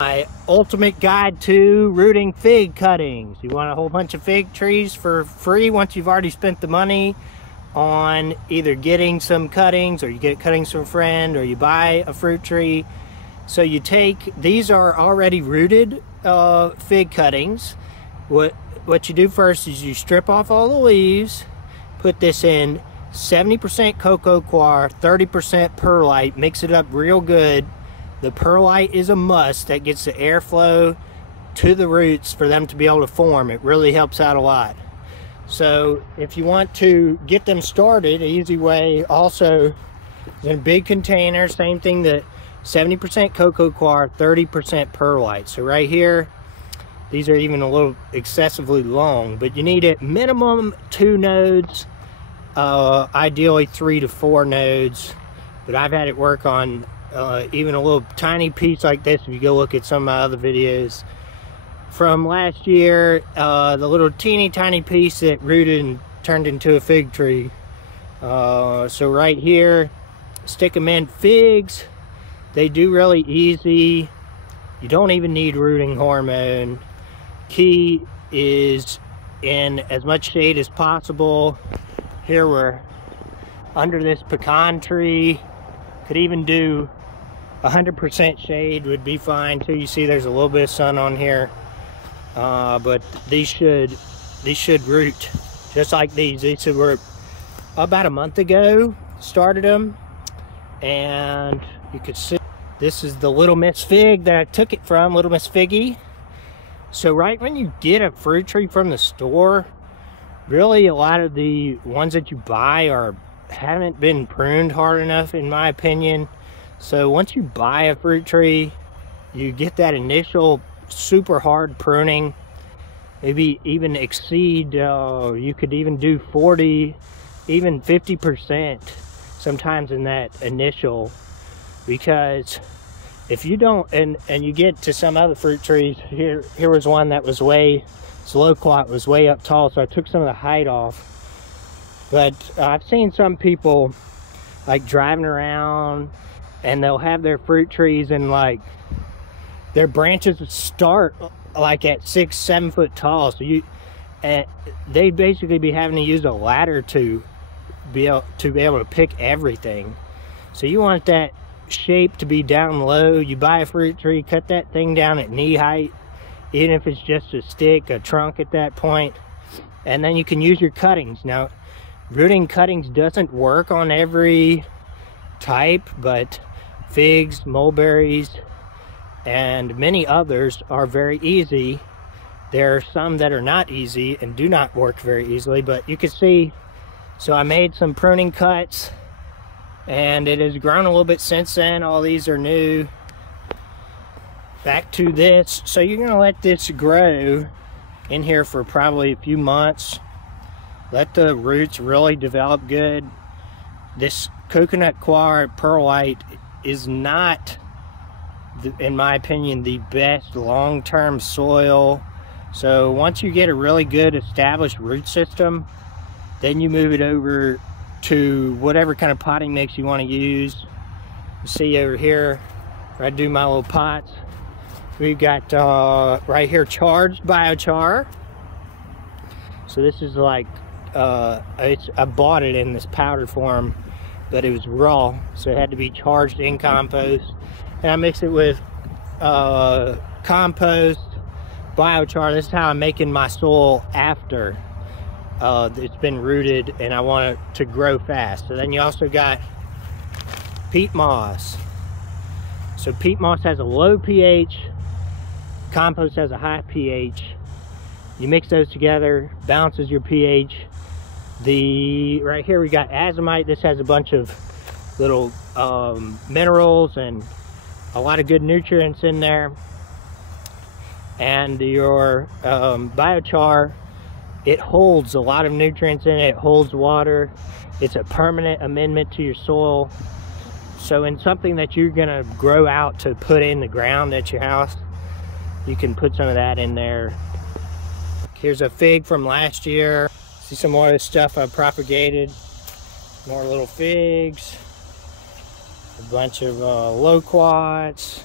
My ultimate guide to rooting fig cuttings. You want a whole bunch of fig trees for free once you've already spent the money on either getting some cuttings, or you get cuttings from a friend, or you buy a fruit tree. So you take, these are already rooted fig cuttings. What you do first is you strip off all the leaves, put this in 70% coco coir, 30% perlite, mix it up real good. The perlite is a must. That gets the airflow to the roots for them to be able to form. It really helps out a lot. So if you want to get them started, an easy way also is in a big container, same thing, that 70% coco coir, 30% perlite. So right here, these are even a little excessively long, but you need at minimum 2 nodes, ideally 3 to 4 nodes, but I've had it work on even a little tiny piece like this. If you go look at some of my other videos from last year, the little teeny tiny piece that rooted and turned into a fig tree. So right here, stick them in. Figs, they do really easy. You don't even need rooting hormone. Key is in as much shade as possible. Here we're under this pecan tree. Could even do 100% shade would be fine too. You see there's a little bit of sun on here, but these should root just like these. These were about a month ago, started them, and you could see this is the Little Miss Fig that I took it from, Little Miss Figgy. So right when you get a fruit tree from the store, really a lot of the ones that you buy haven't been pruned hard enough, in my opinion. So once you buy a fruit tree, you get that initial super hard pruning, maybe even exceed, you could even do 40, even 50% sometimes in that initial, because if you don't, and you get to some other fruit trees, here was one that was loquat was way up tall, so I took some of the height off. But I've seen some people like driving around and they'll have their fruit trees and like their branches start like at 6-7 foot tall, so they basically be having to use a ladder to be able to pick everything. So you want that shape to be down low. You buy a fruit tree, cut that thing down at knee height, even if it's just a stick, a trunk at that point, and then you can use your cuttings. Now, rooting cuttings doesn't work on every type, but figs, mulberries, and many others are very easy. There are some that are not easy and do not work very easily, but you can see, so I made some pruning cuts, and it has grown a little bit since then. All these are new. Back to this. So you're gonna let this grow in here for probably a few months. Let the roots really develop good. This coconut coir perlite is not, in my opinion, the best long-term soil. So once you get a really good established root system, then you move it over to whatever kind of potting mix you want to use. You see over here where I do my little pots, we've got right here charged biochar. So this is like I bought it in this powder form, but it was raw, so it had to be charged in compost. And I mix it with compost, biochar. This is how I'm making my soil after it's been rooted and I want it to grow fast. So then you also got peat moss. So peat moss has a low pH, compost has a high pH. You mix those together, balances your pH. Right here we got azomite. This has a bunch of little minerals and a lot of good nutrients in there. And your biochar, it holds a lot of nutrients in it. It holds water. It's a permanent amendment to your soil. So in something that you're gonna grow out to put in the ground at your house, you can put some of that in there. Here's a fig from last year. See some more of this stuff I propagated. More little figs. A bunch of loquats.